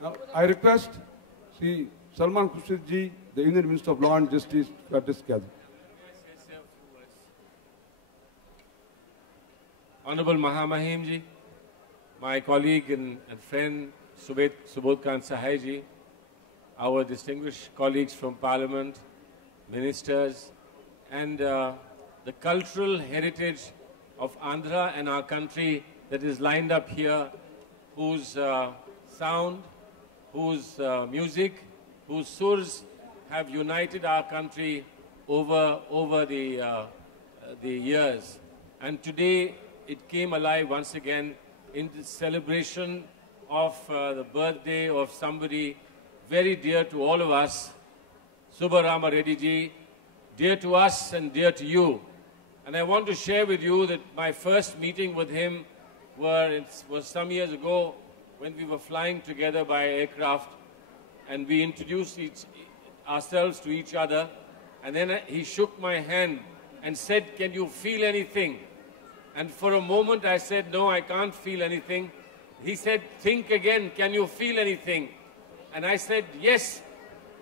Now, I request Sri Salman Khurshid ji, the Indian Minister of Law and Justice, for this gathering. Honorable Mahamahim ji, my colleague and friend Subodh Kant Sahai ji, our distinguished colleagues from Parliament, ministers, and the cultural heritage of Andhra and our country that is lined up here, whose sound, whose music, whose surs have united our country over the years. And today it came alive once again in the celebration of the birthday of somebody very dear to all of us, Subbarama Reddy ji, dear to us and dear to you. And I want to share with you that my first meeting with him was some years ago when we were flying together by aircraft, and we introduced ourselves to each other. And then he shook my hand and said, "Can you feel anything?" And for a moment I said, "No, I can't feel anything." He said, "Think again, can you feel anything?" And I said, "Yes,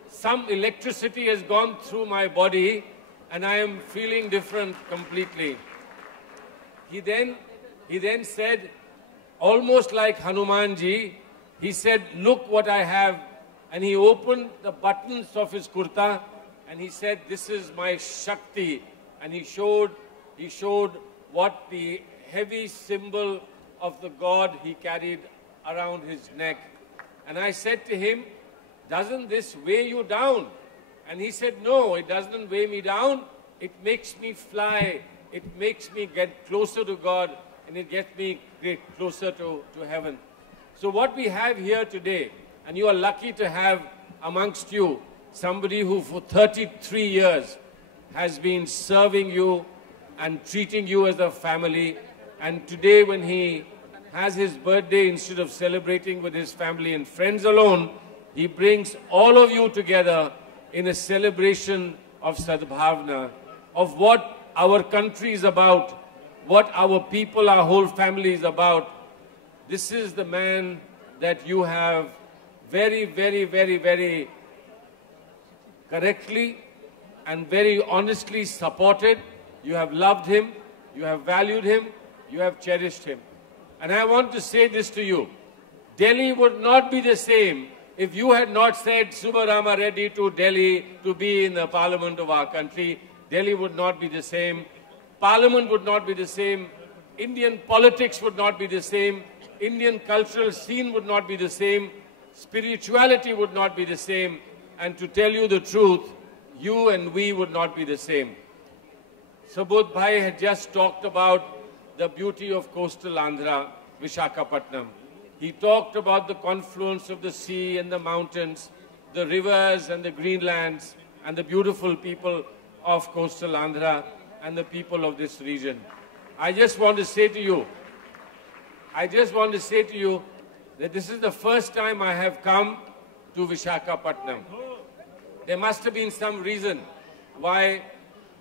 some electricity has gone through my body and I am feeling different completely." He then said, almost like Hanumanji, he said, "Look what I have." And he opened the buttons of his kurta and he said, "This is my Shakti." And he showed what the heavy symbol of the God he carried around his neck. And I said to him, "Doesn't this weigh you down?" And he said, "No, it doesn't weigh me down. It makes me fly. It makes me get closer to God, and it gets me closer to heaven." So what we have here today, and you are lucky to have amongst you somebody who for 33 years has been serving you and treating you as a family. And today when he has his birthday, instead of celebrating with his family and friends alone, he brings all of you together in a celebration of Sadbhavna, of what our country is about, what our people, our whole family is about. This is the man that you have very, very, very, very correctly and very honestly supported. You have loved him, you have valued him, you have cherished him. And I want to say this to you. Delhi would not be the same if you had not said Subbarama Reddy to Delhi to be in the parliament of our country. Delhi would not be the same. Parliament would not be the same. Indian politics would not be the same. Indian cultural scene would not be the same. Spirituality would not be the same. And to tell you the truth, you and we would not be the same. Subodh Bhai had just talked about the beauty of coastal Andhra, Visakhapatnam. He talked about the confluence of the sea and the mountains, the rivers and the greenlands, and the beautiful people of coastal Andhra and the people of this region. I just want to say to you that this is the first time I have come to Visakhapatnam. There must have been some reason why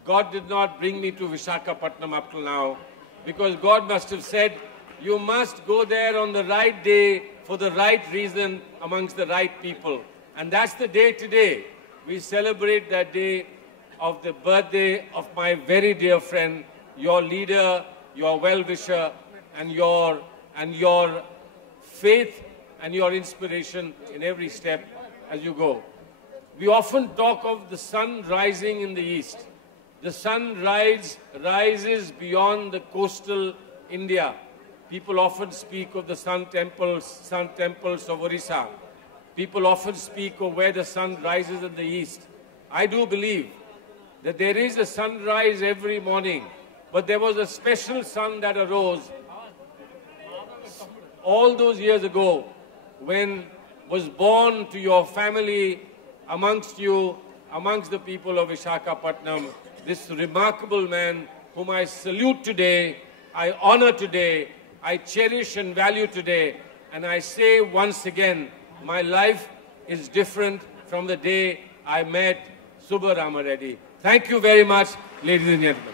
God did not bring me to Visakhapatnam up till now, because God must have said, you must go there on the right day for the right reason amongst the right people. And that's the day today. We celebrate that day of the birthday of my very dear friend, your leader, your well-wisher, and your faith and your inspiration in every step as you go. We often talk of the sun rising in the east. The sun rises beyond the coastal India. People often speak of the sun temples of Orissa. People often speak of where the sun rises in the east. I do believe that there is a sunrise every morning, but there was a special sun that arose all those years ago when was born to your family, amongst you, amongst the people of Visakhapatnam, this remarkable man whom I salute today, I honor today, I cherish and value today, and I say once again, my life is different from the day I met Subbarama Reddy. Thank you very much, ladies and gentlemen.